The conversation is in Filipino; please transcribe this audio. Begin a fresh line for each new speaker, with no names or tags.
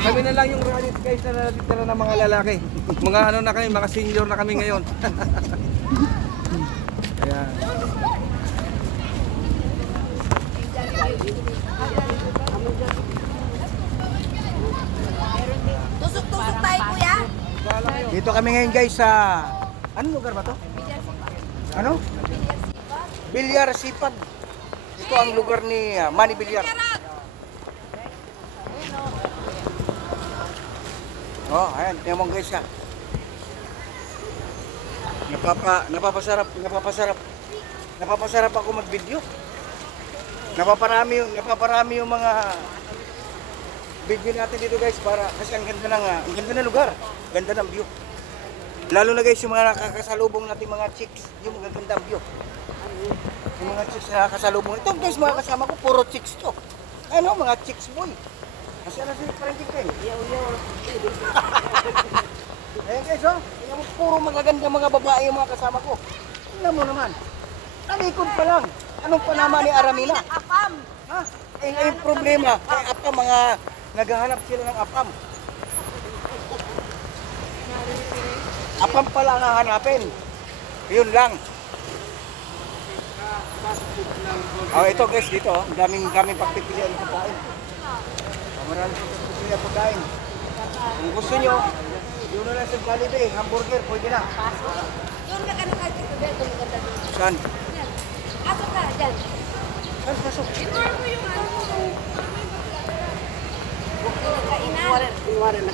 Kami na lang yung rabbit guys na natitira ng mga lalaki. Mga ano na kami, mga senior na kami ngayon. Ayan.
Tusok-tusok tayo, kuya.
Dito kami ngayon guys sa... Anong lugar ba to? Ano? Bilyar Sipag. Ito ang lugar ni ah, Manny Bilyar. Oh, ayan, tingnan guys ha. Napapa, napapasarap, napapasarap. Napapasarap ako mag-video. Napaparami yung, napaparami yung mga video natin dito guys para kasi ang ganda ng, ah, ang ganda ng lugar. Ganda ng view. Lalo na guys yung mga nakakasalubong nating mga chicks, yung magaganda ang view. Yung mga chicks na nakakasalubong. Ito guys, mga kasama ko, puro chicks to. Ano, mga chicks boy. Kasi ano sila parang kayo? Yo, yo. Ayan guys, oh. Tingnan mo, puro magaganda mga babae yung mga kasama ko. Tingnan mo naman. Talikod pa lang. Anong panama ni Aramila?
Apam.
Ha? Eh, ngayon problema, kay apam mga naghahanap sila ng apam. Apam pala ang hahanapin. Yun lang. Oh, ito guys dito, oh. daming daming pagpipilian ng pagkain. Oh, maraming pagpipilian ng pagkain. Kung gusto nyo, yun na lang sa Jollibee, hamburger, pwede na.
Doon ka kanong kagit ko dito, maganda doon.
Saan?
Ato ka, dyan.
Saan pasok?
Ignore mo yung ano. Kainan.
Iwanan na.